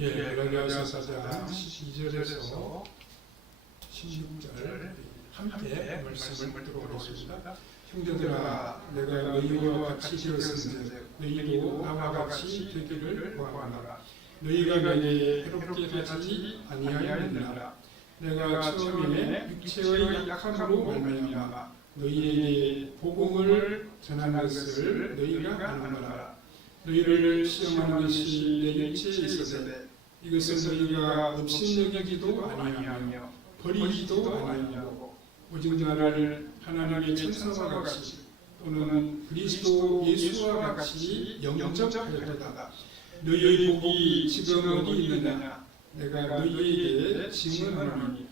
갈라디아서 4장 12절에서 16절 함께 말씀을 들어보겠습니다. 형제들아, 내가 너희와 같이 되었은즉 너희도 나와 같이 되기를 구하노라. 너희가 내게 해롭게 하지 아니하였느니라. 내가 처음에 육체의 약함으로 말미암아 너희에게 복음을 전하는 것을 너희가 아노라. 너희를 시험하는 것이 내 육체에 있어서 이것은 너희가 업신여기지도 아니하며 버리지도 아니하고 오직 나를 하나님의 천사와 같이 또는 그리스도 예수와 같이 영접하였다. 너희의 복이 지금 어디 있느냐? 내가 너희에게 증언하노니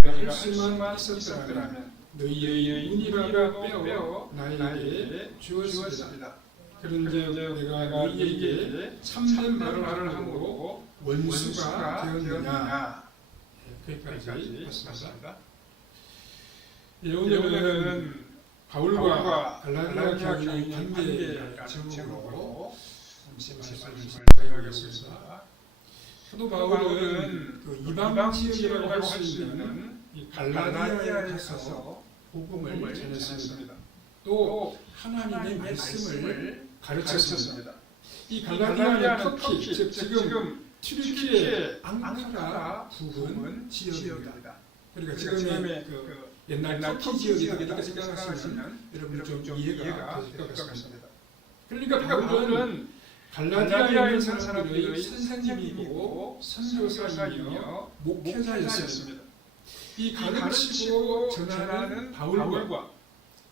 할 수만 있었더라면 너희의 문이라도 빼어 나에게 주었으리라. 그런즉 내가 너희에게 참된 말을 함으로 원수가 되었느냐? 거기까지 봤습니다. 오늘은 바울과 갈라디아 교회의 관계라는 제목으로 말씀을 하겠습니다. 사도 바울은 그 이방 지역이라고 할 수 있는 이 갈라디아에 가서 복음을 전했습니다. 또 하나님의 말씀을 가르쳤습니다. 이 갈라디아는 터키, 즉 지금 튀르키예 앙카라 부근 지역입니다. 그러니까 지금의 그 옛날 터키 지역이라고 생각하시면 여러분 좀 이해가 되실 것 같습니다. 그러니까 바울은 갈라디아에 있는 사람들의 선생님이고 선교사이며 목회자였습니다. 이 가르치고 전하는 바울과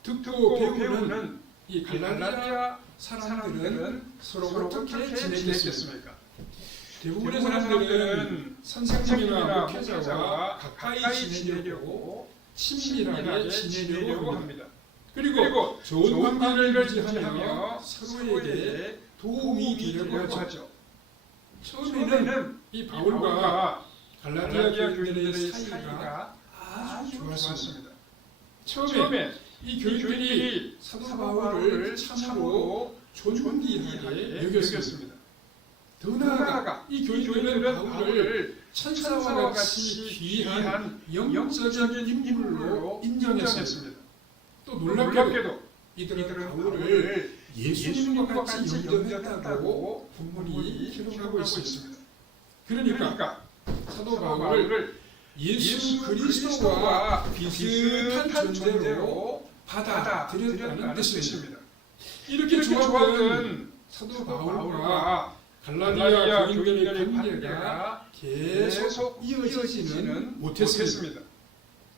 듣고 배우는 이 갈라디아 사람들은 서로 어떻게 지내겠습니까? 대부분의 사람들은 선생님이나 목회자와 가까이 지내려고 친밀하게 지내려고 합니다. 그리고 좋은 관계를 유지하며 서로에게 도움이 되려고 하죠. 처음에는 이 바울과 갈라디아 교인들의 사이가 아주 좋았습니다. 처음에 이 교인들이 사도 바울을 참으로 존귀하게 여겼습니다. 더 나아가 이 교인들은 바울을 천사와 같이 귀한 영적인 인물로 인정했습니다. 또 놀랍게도 이들은 바울을 예수님과 같이 영접했다고 본문이 기록하고 있습니다. 그러니까 사도 바울을 예수 그리스도와 비슷한 존재로 받아들였다는 뜻입니다. 이렇게 좋았던 사도 바울과 갈라디아 교인들의 관계가 계속 이어지지는 못했습니다.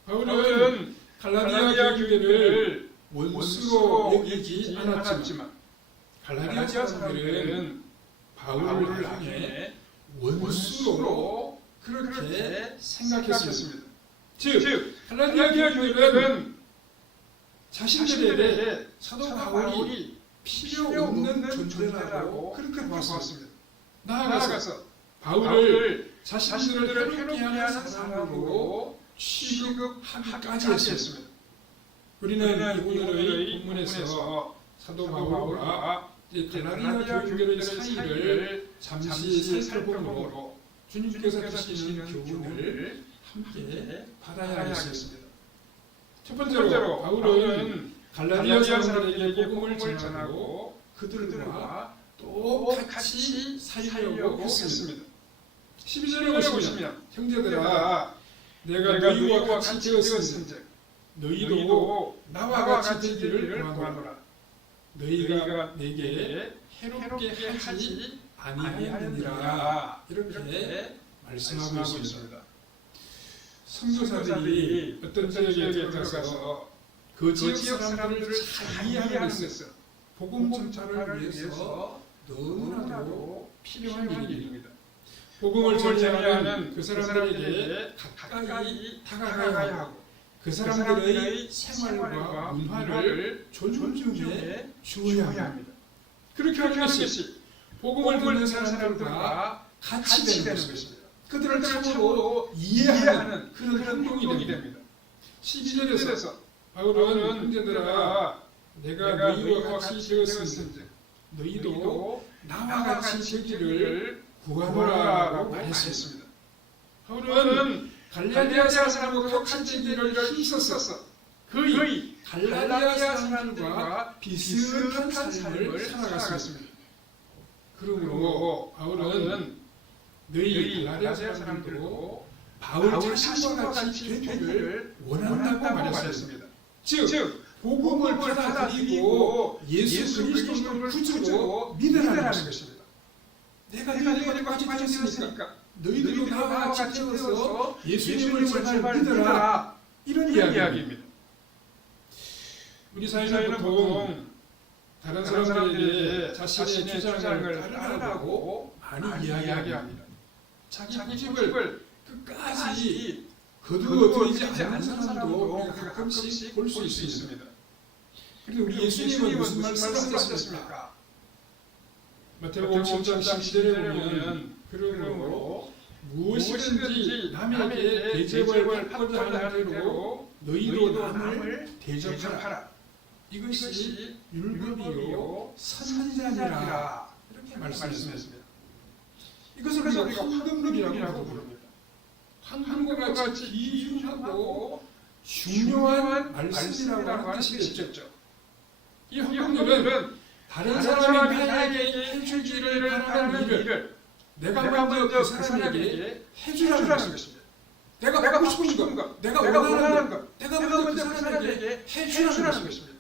바울은 갈라디아 교인들을 원수로 여기지 않았지만 갈라디아 사람들은 바울을 향해 원수로 그렇게 생각했습니다. 즉 갈라디아 교인들은 자신들에게 사도 바울이 필요 없는 존재라고 그렇게 보았습니다. 나아가서 바울을 자신들을 해롭게 하는 사람으로 취급하기까지 했습니다. 우리는 오늘의 본문에서 사도 바울과 갈라디아 교인들의 사이를 잠시 살펴보므로 주님께서 주시는 교훈을 함께 받아야 하겠습니다. 첫 번째로 바울은 갈라디아 사람들에게 복음을 전하고 그들과 똑같이 살려고 했습니다. 12절에 보시면 형제들아, 내가 너희와 같이 되었은즉 너희도 나와 같이 되기를 구하노라. 너희가 내게 해롭게 하지 아니하였느니라. 이렇게 말씀하고 있습니다. 선교사들이 어떤 지역에 들어가서 그 지역 사람들을 잘 이해하는 것은 복음 전파를 위해서 너무나도 필요한 일입니다. 복음을 전하는 그 사람들에게 가까이 다가가야 하고 그 사람들의 생활과 문화를 존중해 주어야 합니다. 그렇게 하는 것이 복음을 듣는 사람들과 같이 되는 것입니다. 그들을 참으로 이해하는 그런 행동이 됩니다. 12절에서 바울은 형제들아, 내가 너희와 같이 되었은즉 너희도 나와 같이 되기를 구하노라고 말했습니다. 바울은 갈라디아 사람들과 같이 되기를 힘썼어. 거의 갈라디아 사람들과 비슷한 삶을 살아갔습니다. 그러므로 바울은 너희 갈라디아 사람들도 바울 자신과 같이 되기를 원한다고 말했습니다. 즉 복음을 받아들이고 예수 그리스도를 구주로 믿으라는 것입니다. 내가 너희들과 같이 되었으니까 너희들도 나와 같이 되어서 예수님을 제발 믿어라. 이런 이야기입니다. 우리 사회는 보통 다른 사람들에게 자신의 주장을 따르라고 많이 이야기합니다. 자기 고집을 끝까지 거두어들이지 않는 사람도 우리가 가끔씩 볼 수 있습니다. 그런데 우리 예수님은 무슨 말씀을 하셨습니까? 마태복음 7장 12절에 보면 그러므로 무엇이든지 남에게 대접을 받고자 하는 대로 너희도 남을 대접하라. 이것이 율법이요 선지자니라. 이렇게 말씀했습니다. 이것을 우리가 황금률이라고 부릅니다. 황금과 같이 귀중하고 중요한 말씀이라고 하는 뜻이겠죠. 이 황금률은 다른 사람이 나에게 해주기를 바라는 일을 내가 먼저 그 사람에게 해주라는 것입니다. 내가 하고 싶은 것, 내가 원하는 것, 내가 먼저 그 사람에게 해주라는 것입니다.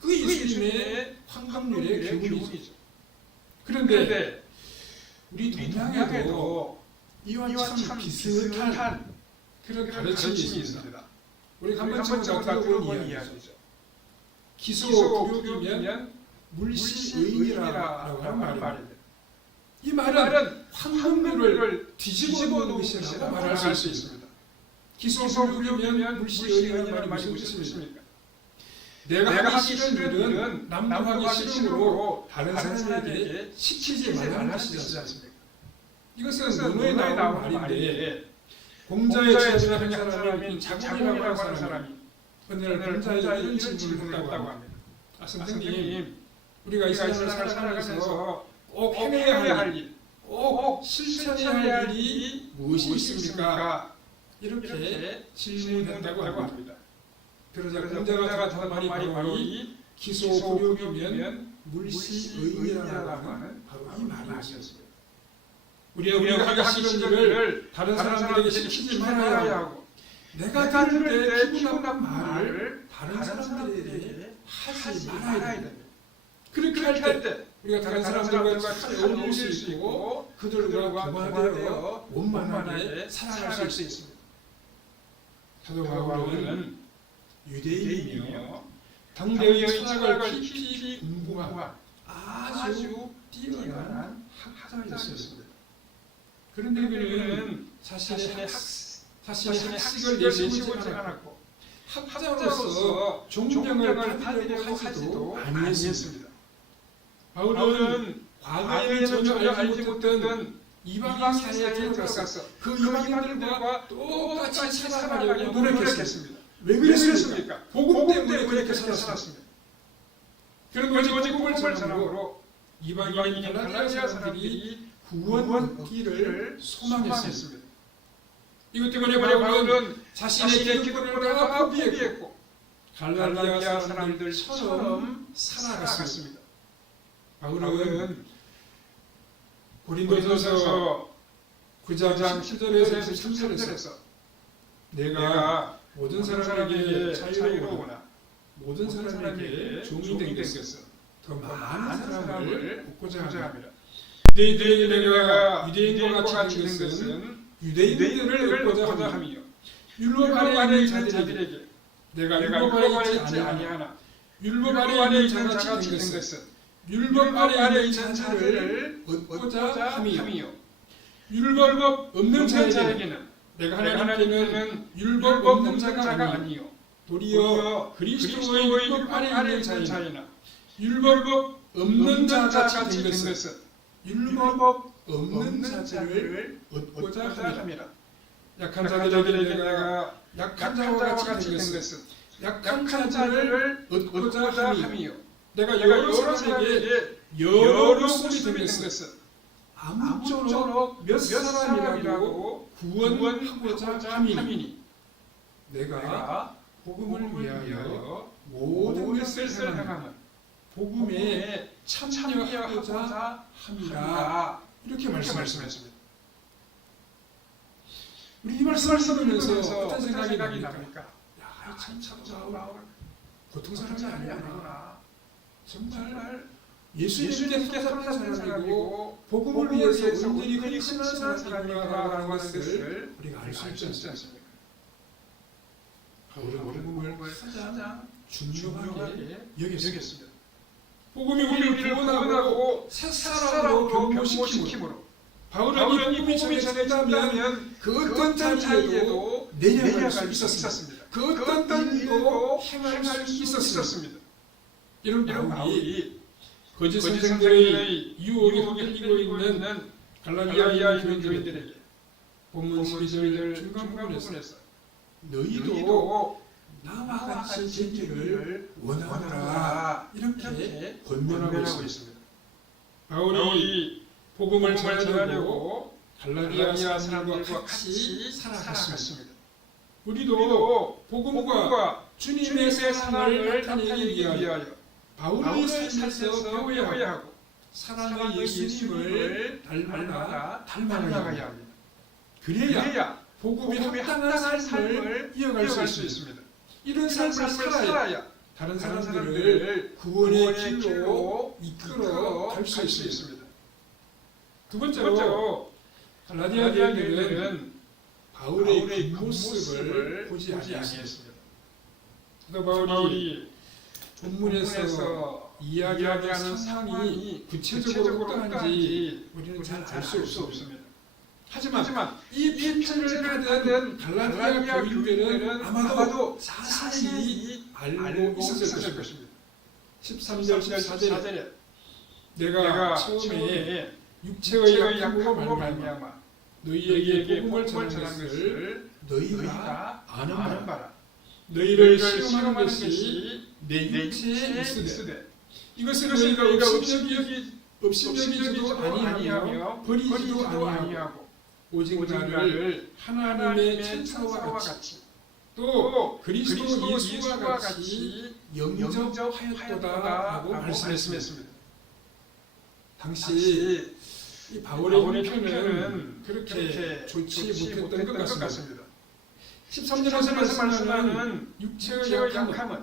그게 예수님의 황금률의 교훈이죠. 그런데 우리 동양에도 이와 참 비슷한 그런 가르침이 있습니다. 우리 한번쯤은 다 들어본 이야기죠. 기소 불욕이면 물시의인이라고 하는 말입니다. 이 말은 황금률을 뒤집어 놓은 것이라고 말할 수 있습니다. 기소 불욕이면 물시의인이라는 말이 무슨 뜻입니까? 내가 하기 싫은 일은 남도 하기 싫음으로 다른 사람에게 시키지 말라는 뜻이지 않습니까? 이것은 논어에 나오는 말인데 공자의 제자를 한 사람이 자공이라고 하는 사람이 어느 날 공자에게 이런 질문을 했다고 합니다. 선생님, 우리가 이 세상을 살아가면서 꼭 해내야 할 일, 꼭 실천해야 할 일이 무엇이 있습니까? 이렇게 질문한다고 합니다. 그러자 공자가 하는 말이 바로 이 기소불욕이면 물시의인이라고 하는 바로 이 말이었습니다. 우리가 하기 싫은 일을 다른 사람들에게 시키지 말아야 하고 내가 들을 때 기분 나쁜 말을 다른 사람들에게 하지 말아야 됩니다. 그렇게 할 때 우리가 다른 사람들과 잘 어울릴 수 있고 그들과 동화되어 원만하게 살아갈 수 있습니다. 사도 바울은 유대인이며 당대의 철학을 깊이 공부한 아주 뛰어난 학자였습니다. 그런데 그는 자신의 학식을 내세우지 않았고 학자로서 존경을 받으려고 하지도 아니했습니다. 바울은 과거에 전혀 알지 못했던 이방인 사회에 들어가서 그 이방인들과 똑같이 살아가려고 노력했습니다. 왜 그랬습니까? 복음 때문에 그렇게 살았습니다. 그런 오직 복음을 사랑으로 이방인 갈라디아 사람들이 구원 얻기를 소망했습니다. 이것 때문에 바울은 자신의 기도보다 포기했고 갈라디아 사람들처럼 살아갔습니다. 바울은 고린도전서 9장 10절에서 13절에서 내가 모든 사람에게 자유로우나 모든 사람에게 종이 된 것은 더 많은 사람을 돕고자 합니다. 너희들에게 내가 유대인과 같이 된 것은 유대인들을 얻고자 하며 율법 아래에 있는 자들에게 내가 율법 아래에 있지 아니하나 율법 아래에 있는 자가 같이 된 것은 율법 아래에 있는 자들을 얻고자 하며 율법 없는 자에게는 내가 하나님께는 율법 없는 자가 아니요 도리어 그리스도의 율법 아래에 있는 자이나 율법 없는 자가 된 것은 율법 없는 자들을 얻고자 함이라. 약한 자들에게 내가 약한 자와 같이 된 것은 약한 자를 얻고자 함이요 내가 여러 사람에게 여러 손이 된 것은 아무쪼록 몇 사람이라도 구원하고자 함이니 내가 복음을 위하여 모든 것을 행함은 복음에 참여하고자 함이라. 이렇게 말씀했습니다. 우리 이 말씀을 들으면서 어떤 생각이 납니까? 야, 참 바울 보통 사람이 아니구나. 정말 예수님께서 택하신 사람이고 복음을 위해서 온전히 헌신한 사람이라는 것을 우리가 알 수 있지 않습니까? 바울은 복음을 가장 중요하게 여겼습니다. 복음이 우리를 구원하고 새 사람으로 변모시키므로 바울은 이 복음이 전해진다면 그 어떤 자리에도 내려갈 수 있었습니다. 그 어떤 일도 행할 수 있었습니다. 이런 바울이 거짓 선생들의 유혹에 휘둘리고 있는 갈라디아 교인들에게 본문 12절 중간 부분에서 너희도 나와 같이 되기를 원하노라 이렇게 권면하고 있습니다. 바울이 복음을 전하려고 갈라디아 사람들과 같이 살아갔습니다. 우리도 복음과 주님의 사랑을 나타내기 위하여 바울의 삶에서 배워야 하고 사랑의 예수님을 닮아가야 합니다. 그래야 복음이 합당한 삶을 이어갈 수 있습니다. 이런 삶을 살아야 다른 사람들을 구원의 길로 이끌어 갈 수 있습니다. 두 번째로 갈라디아 교인들은 바울의 겉모습을 보지 아니했습니다. 사도 바울이 본문에서 이야기하는 상황이 구체적으로 어떠한지 우리는 잘 알 수 없습니다. 하지만 이 편지를 받은 갈라디아 교인들은 아마도 자세히 알고 있었을 것입니다. 13절 14절에 내가 처음에 육체의 약함으로 말미암아 너희에게 복음을 전한 것을 너희가 아는 바라. 너희를 시험하는 것이 내 육체에 있으되 이것을 너희가 업신여기지도 아니하며 버리지도 아니하고 오직 나를 하나님의 천사와 같이 또 그리스도 예수와 같이 영접하였도다 하고 말씀했습니다. 당시 이 바울의 형편은 그렇게 좋지 못했던 것 같습니다. 13절에서 말씀하는 육체의 약함은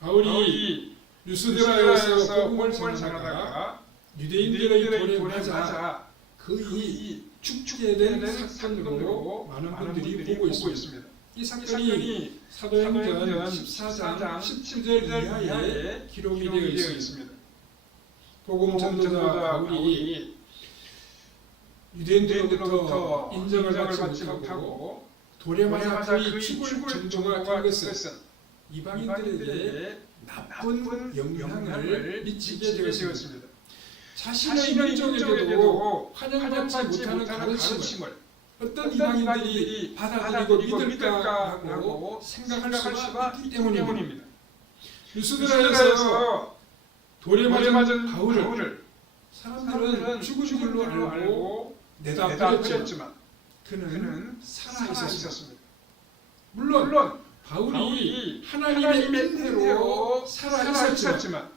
바울이 루스드라에서 복음을 전하다가 유대인들의 돌에 맞아 거의 죽게 된 사건으로 많은 분들이 보고 있습니다. 이 사건이 사도행전 14장 17절 이하에 기록이 되어 있습니다. 복음 전도자 바울이 유대인들로부터 인정을 받지 못하고 돌에 맞아 그의 죽을 정도가 된 것은 이방인들에게 나쁜 영향을 미치게 되었습니다. 자신의 민족에게도 환영받지 못하는 가르침을 어떤 이방인들이 받아들이고 믿을까 하고 생각할 수가 있기 때문입니다. 루스드라에서 돌에 맞은 바울을 사람들은 죽은 줄로 알고 내다버렸지만 그는 살아있었습니다. 물론 바울이 하나님의 은혜로 살아있었지만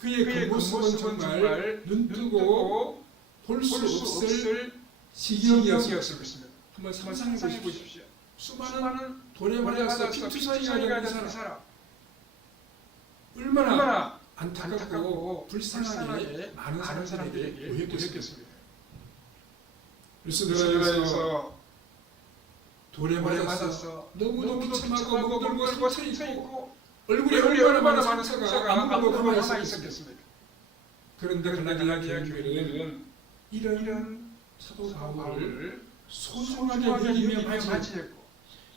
그의 겉모습은 정말 눈뜨고 볼 수 없을 지경이었을 것입니다. 한번 상상해 보십시오. 수많은 돌에 맞아서 핀투성이가 된 사람 얼마나 안타깝고 불쌍하게 많은 사람들에게 보였겠습니다. 루스드라에서 돌에 맞아서 너무너무 비참하고 멍들고 상처있고 얼굴에 얼마나 많은 상처가 아무것도 남아 있었겠습니까? 그런데 갈라디아 교회는 이런 사도 바울을 소중하게 여기며 맞이했고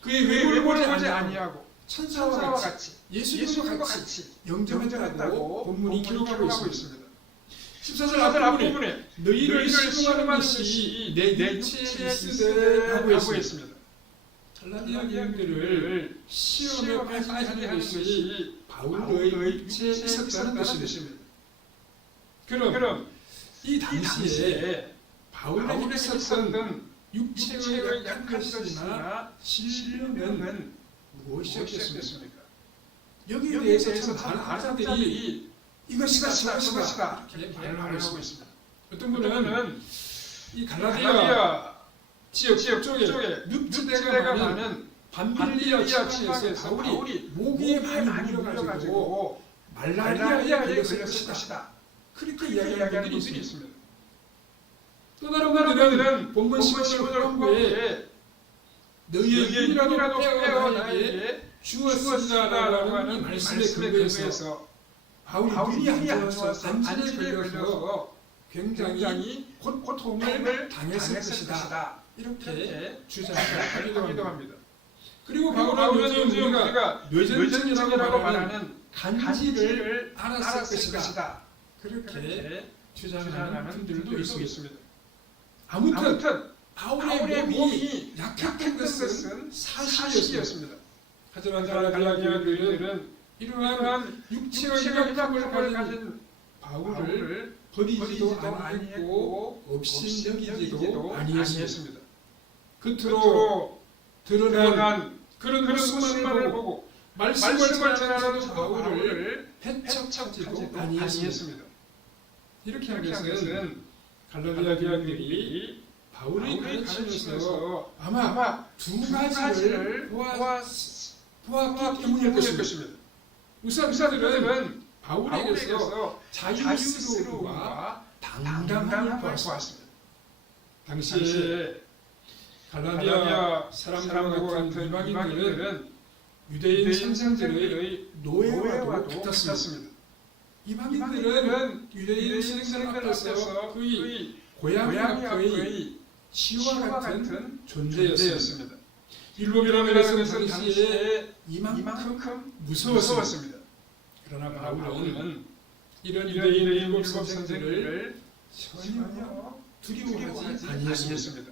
그의 외모를 보지 아니하고 천사와 같이 예수님과 같이 영접했다고 본문이 기록하고 있습니다. 14절 앞부분에 너희를 시험하는 것이 내 육체에 있으되 라고 했습니다. 갈라디아 교인들을 시험에 빠지게 하는 것이 바울의 육체에 있었다는 것입니다. 그럼 이 당시에 바울에게 있었던 육체의 약한 것이나 신령은 무엇이었겠습니까? 여기에 대해서 많은 사람들이 이것이다 저것이다 이렇게 말을 하고 있습니다. 어떤 분은 이 갈라디아 지역 쪽에 늪지대가 많은 반빌리아 지역에서 바울이 모기에 많이 물려가지고 말라리아에 걸렸을 것이다. 그렇게 이야기하는 분들이 있습니다. 또 다른 분들은 본문 15절 후에 너희의 눈이라도 빼어 나에게 주었으리라고 하는 말씀에 근거해서 바울이 눈이 안 좋아서 안진에 걸려서 굉장히 고통을 당했을 것이다. 이렇게 주장하기도 합니다. 그리고 바울은 요즘 우리가 뇌전증이라고 말하는 간질을 알았을 것이다. 그렇게 주장하는 분들도 있습니다. 아무튼 바울의 몸이 약했던 것은 사실이었습니다. 하지만 갈라디아교인들은 이러한 육체의 약함을 가진 바울을 버리지도 아니했고 없인 여기지도 아니했습니다. 겉으로 드러난 그런 수만을 보고 말씀을 전하는 바울을 배척하지도 아니했습니다. 이렇게 하는 것은 갈라디아 교인들이 바울이 가르치면서 아마 두 가지를 보았기 때문일 것입니다. 우선들은 바울에게서 자유스러움과 당당함을 보았습니다. 당시에 갈라디아 사람들과 같은 이방인들은 유대인 선생들의 노예와도 같았습니다. 이방인들은 유대인 선생들 앞에서 그의 고향과 그의 치와 같은 존재였습니다. 율법이라는 것은 당시에 이만큼 무서웠습니다. 그러나 바울은 이런 유대인의 율법 선생들을 전혀 두려워하지 아니했습니다.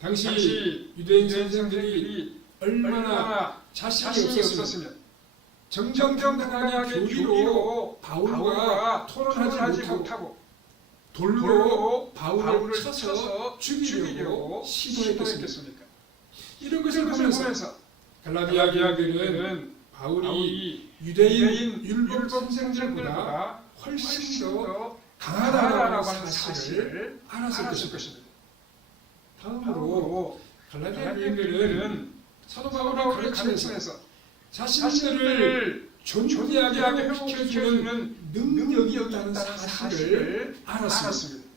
당시 유대인 선생들이 얼마나 자신이 없었으면 정정당당하게 교리로 바울과 토론하지 못하고 돌로 바울을 쳐서 죽이려고 시도했겠습니까? 이런 것을 보면서 갈라디아 교회는 바울이 유대인 율법 선생들보다 훨씬 더 강하다라고 하는 사실을 알았을 것입니다. 다음으로 갈라디아 교회는 사도 바울을 가르치면서 자신들을 존귀하게 회복시켜주는 능력이 있다는 사실을 알았습니다.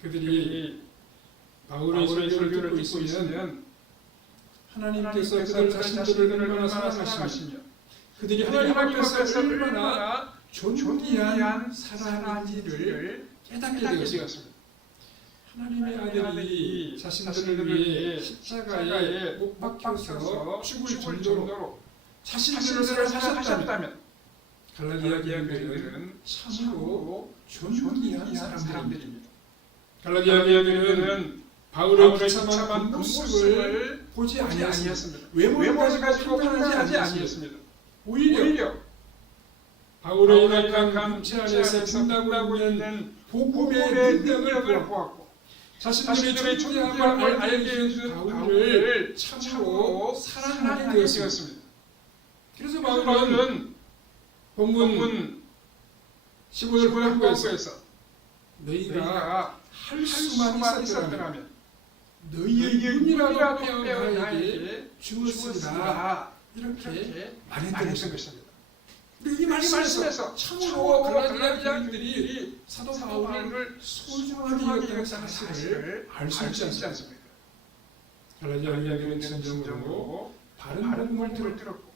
그들이 바울의 설교를 듣고 있으면 하나님께서 그들 자신들을 얼마나 사랑하시며 그들이 하나님 앞에서 얼마나 존귀한 사랑인지를 깨닫게 되었습니다. 하나님의 아들이 자신들을 위해 십자가에 못 박혀서 죽을 정도로 자신들을 사랑하셨다면 갈라디아 교회는 참으로 존귀한 사람들입니다. 갈라디아 교회는 바울의 비참한 모습을 보지 아니했습니다. 외모를 가지고 판단하지 아니했습니다. 오히려 바울의 약한 육체 안에서 빛나고 있는 복음의 능력을 보았고 자신들의 존귀함을 알게 해준 바울을 참으로 사랑하게 되었습니다. 그래서 바울은 본문 15절 후반부에서 너희가 할 수만 있었더라면 너희의 눈이라도 빼어 나에게 주었으리라 이렇게 말했던 것입니다. 이 말씀에서 참으로 갈라디아 교인들이 사도 바울을 소중하게 여기는 사실을 알 수 있지 않습니까? 갈라디아 교인들은 진정으로 바른 복음을 들었고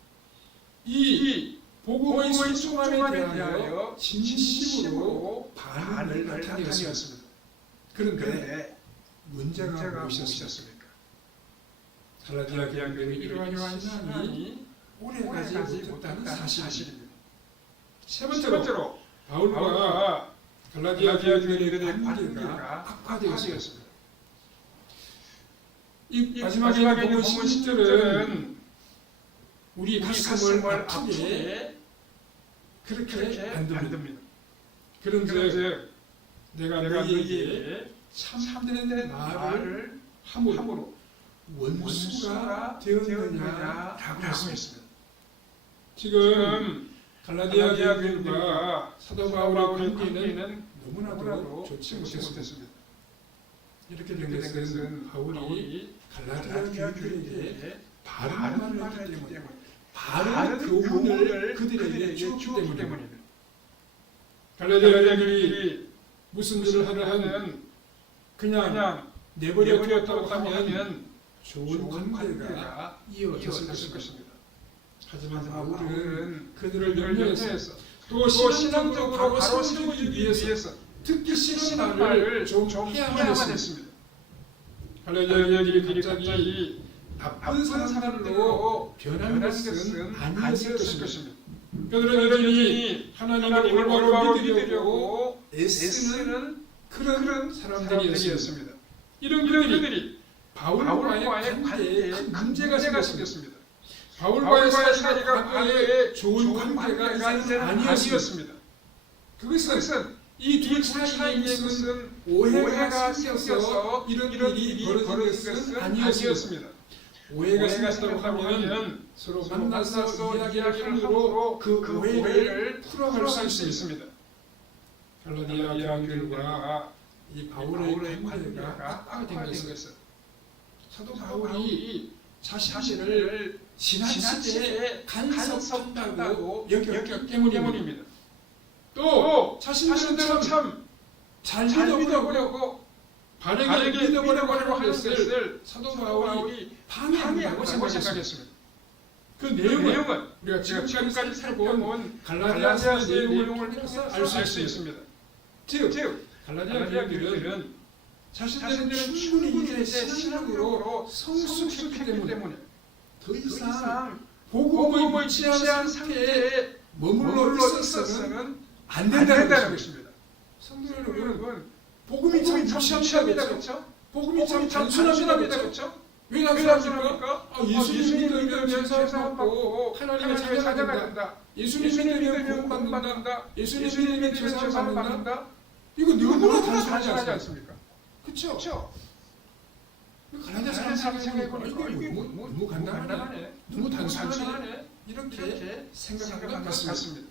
이 복음의 소중함에 대하여 진심으로 반응을 나타내었습니다. 그런데 문제가 무엇이었습니까? 갈라디아 교인들의 이러한 신앙이 오래가지 못했다는 사실입니다. 세 번째로 바울과 갈라디아 교인들의 관계가 악화되었습니다. 이 마지막에 보면 10절은 우리 가슴을 아프게 그렇게 만듭니다. 그런즉 내가 너희에게 참된 말을 함으로 원수가 되었느냐라고 했습니다. 지금 갈라디아 교인들과 사도 바울의 관계는 너무나도 좋지 못했습니다. 이렇게 된 것은 바울이 갈라디아 교인들에게 바른 말을 했기 때문에, 바른 교훈을 그들에게 주었기 때문입니다. 갈라디아 교인들이 무슨 일을 하든 그냥 내버려두었다고 하면 좋은 관계가 이어졌을 것입니다. 하지만 바울은 그들을 염려해서 또 신앙적으로 바로 세우기 위해서 듣기 싫은 말을 좀 해야만 했습니다. 갈라디아인들이 갑자기 나쁜 사람들로 변하는 것은 아니었을 것입니다. 그들은 여전히 하나님을 올바로 믿으려고 애쓰는 그런 사람들이었습니다. 이런 그들이 바울과의 관계에 큰 문제가 생겼습니다. 바울과의 사이가 과거에 좋은 관계가 이제는 아니었습니다. 그것은 이 둘 사이에 무슨 오해가 생겨서 이런 일이 벌어진 것은 아니었습니다. 오해가 생겼다고 하면 서로 만나서 이야기를 함으로 그 오해를 풀어갈 수 있습니다. 갈라디아 교인들과 이 바울의 관계가 악화된 것은 사도 바울이 자신을 지난 시대에 간섭한다고 여겼기 때문입니다. 또 자신들은 참 잘 믿어보려고 바르게 믿어보려고 하는 것을 사도 바울이 방해한다고 생각했습니다. 그 내용은 우리가 지금까지 살펴본 갈라디아서의 내용을 통해서 알 수 있습니다. 즉 갈라디아 교인들은 자신들은 충분히 이제 신앙으로 성숙했기 때문에 더 이상 복음의 유치한 상태에 머물러 있어서는 안 된다는 것입니다. 성도 여러분, 복음이 참 유치합니다, 그렇죠? 복음이 참 단순합니다, 그렇죠? 왜 단순합니까? 예수님 믿으면 죄사함 받고 하나님의 자녀가 된다. 예수님 믿으면 구원받는다. 예수님 믿으면 죄사함 받는다. 이거 너무나 단순하지 않습니까? 그렇죠? 갈라디아 사람 생각해보니까 이게 너무 간단하네, 너무 단순하네 이렇게 생각하는 것 같습니다.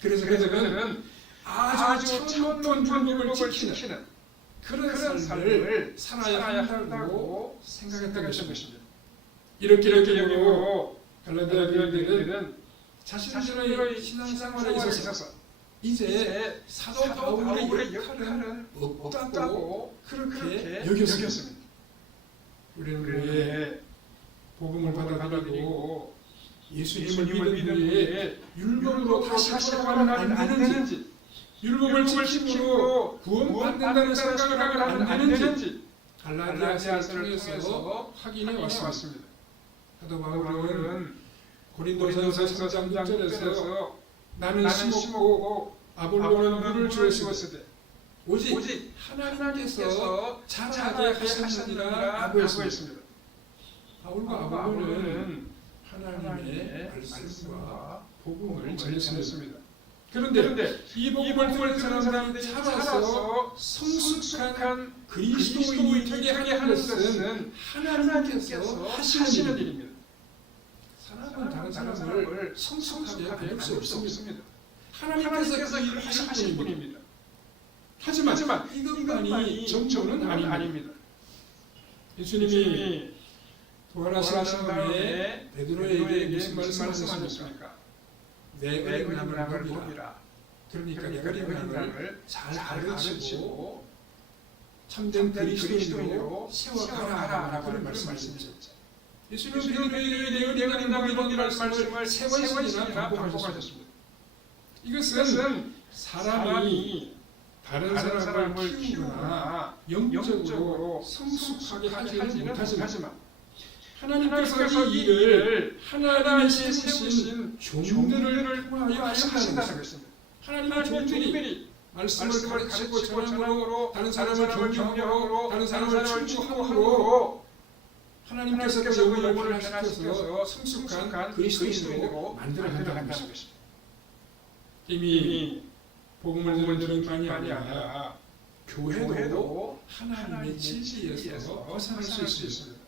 그래서 그들은 아주 차원론 율법을 지키는 그런 삶을 살아야 한다고 생각했던 것입니다. 이렇게 여기고 갈라디아 교인들은 자신들의 신앙생활에 있어서 이제 사도 바울의 역할은 없다고 그렇게 여겼습니다. 우리는 왜 복음을 받아들이고 예수님을 믿은 후에 율법으로 다시 돌아가면 안 되는지, 율법을 지킴으로 구원받는다는 생각을 하면 안 되는지 갈라디아서를 통해서 확인해 왔습니다. 사도 바울은 고린도전서 3장 6절에서 나는 심었고 아볼로는 물을 주었으되 오직 하나님께서 자라게 하셨느니라고 했습니다. 바울과 아볼로는 하나님의 말씀과 복음을 전했습니다. 그런데 이 복음을 듣는 사람들이 살아서 성숙한 그리스도인이 되게 하는 것은 하나님께서 하시는 일입니다. 사람은 다른 사람을 성숙하게 할 수 없습니다. 하나님께서 일을 하실 분입니다. 하지만 이것만이 전부는 아닙니다. 예수님이 부활하신 다음에 베드로에게 무슨 말씀하셨습니까? 내 어린 양을 먹이라. 그러니까 내 어린 양을 잘 가르치고 참된 그리스도인으로 세워가라 그런 말씀이셨죠. 예수님은 내 어린 양을 먹이라는 말씀을 세 번씩이나 반복하셨습니다. 이것은 사람이 다른 사람을 키우거나 영적으로 성숙하게 하지는 못하지만 하나님께서 이 일을 하나님이 세우신 종들을 통하여 하신다는 것입니다. 하나님의 종들이 말씀을 가르치고 전함으로 다른 사람을 격려하고 다른 사람을 축복함으로 하나님께서 영을 변화시켜서 성숙한 그리스도인으로 만들어간다는 것입니다. 이미 복음을 들은 뿐만이 아니라 교회도 하나님의 진리에서 벗어날 수 있습니다.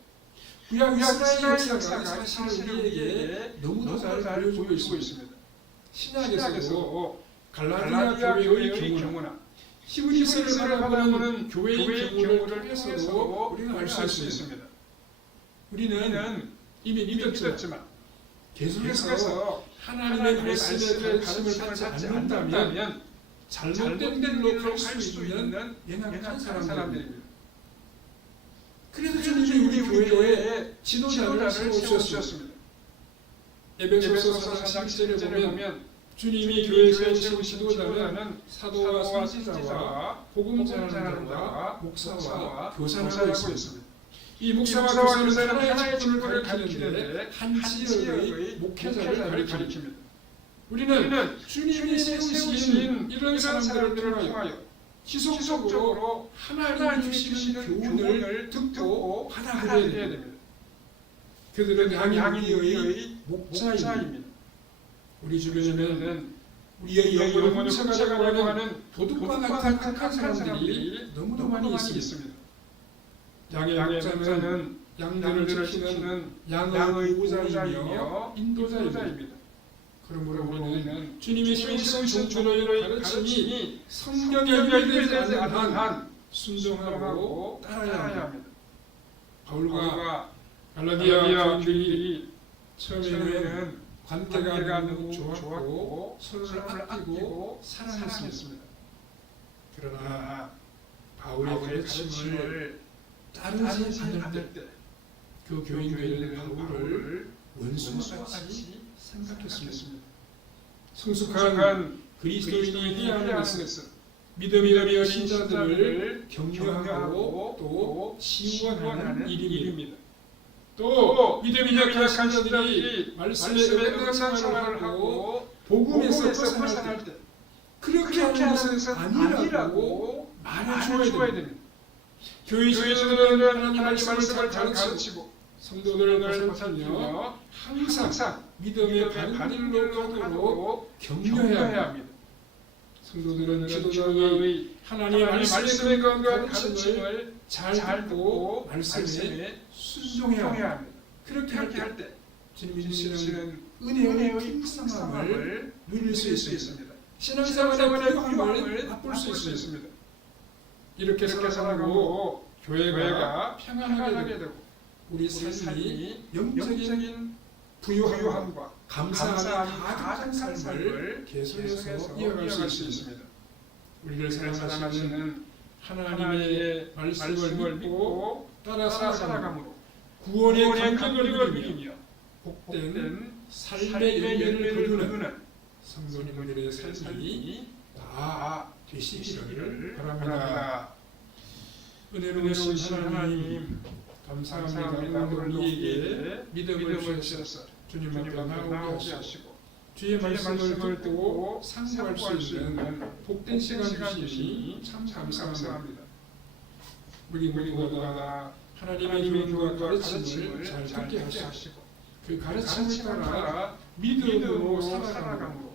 구약 이스라엘 역사가 사실 우리에게 너무도 잘 보여주고 있습니다. 신약에서도 갈라디아 교회의 경우나 히브리서를 바라보는 교회의 경우를 통해서도 우리는 알 수 있습니다. 우리는 이미 믿었지만 계속해서 하나님의 말씀의 가르침을 받지 않는다면 잘못된 길로 갈 수 있는 연약한 사람들입니다. 그래서 주님이 우리 교회에 지도자를 세우셨습니다. 에베소서 4장 10절에 보면 주님이 교회에 세우신 지도자는 사도와 선지자와 복음 전하는 자와 목사와 교사라고 있습니다. 이 목사와 교사는 하나의 직분을 가리키는데 한 지역의 목회자를 가리킵니다. 우리는 주님이 세우신 이런 사람들을 통하여 지속적으로 하나님이 주시는 교훈을 듣고 받아들여야 됩니다. 그들은 양의 목자입니다. 우리 주변에는 우리의 영혼을 훔쳐가려고 하는 도둑과 같은 악한 사람들이 너무도 많이 있습니다. 양의 목자는 양들을 지키는 양의 보호자이며 인도자입니다. 그러므로 우리는 주님이 세우신 종들의 가르침이 성경에 위배되지 않는 한 순종하고 따라야 합니다. 바울과 갈라디아 교인들이 처음에는 관계가 너무 좋았고 서로를 아끼고 사랑했습니다. 그러나 바울의 가르침을 따르지 않을 때 그 교인들은 바울을 원수와 같이 생각했습니다. 성숙한 그리스도인이 해야 하는 것은 믿음이 어린 신자들을 격려하고 또 시원하는 일입니다. 또 믿음이 약한 신자들이 말씀에 응답 생활을 하고 복음에서 벗어날 때 그렇게 하는 것은 아니라고 말해줘야 됩니다. 교회 신자들은 하나님의 말씀을 잘 가르치고 성도들을 벗어나며 항상 믿음의 바른 길로 가도록 격려해야 합니다. 성도들은 기도자의 하나님의 말씀에 관한 가르침을 잘 듣고 말씀에 순종해야 합니다. 그렇게 할 때 주님이 주시는 은혜의 풍성함을 누릴 수 있습니다. 신앙생활의 부유함을 맛볼 수 있습니다. 이렇게 살아가고 교회가 평안하게 되고 우리 삶이 영적인 부유함과 감사함이 가득한 삶을 계속해서 이어갈 수 있습니다. 우리를 사랑하시는 하나님의 말씀을 믿고 따라 살아감으로 구원의 감격을 누리며 복된 삶의 열매를 거두는 성도님들의 삶이 다 되시기를 바랍니다. 은혜로우신 하나님 감사합니다. 오늘 우리에게 믿음을 주셔서 주님 앞에 나오게 하시고 주의 말씀을 듣고 상고할 수 있는 복된 시간 주시니 참 감사합니다. 우리 모두가 하나님의 교훈과 가르침을 잘 듣게 하시고 그 가르침을 따라 믿음으로 살아감으로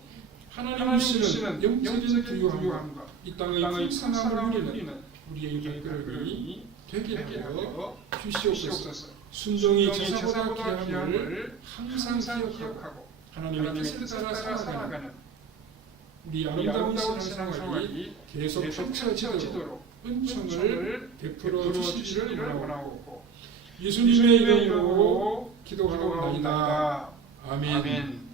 하나님 주시는 영적인 부유함과 이 땅의 풍성함을 누리는 우리의 발걸음이 되게 하여 주시옵소서. 순종이 제사보다 귀함을 항상 기억하고 하나님의 뜻을 따라 살아가는 우리 아름다운 신앙생활이 계속 펼쳐지도록 은총을 베풀어 주시기를 원하옵고 예수님의 이름으로 기도하옵나이다. 아멘.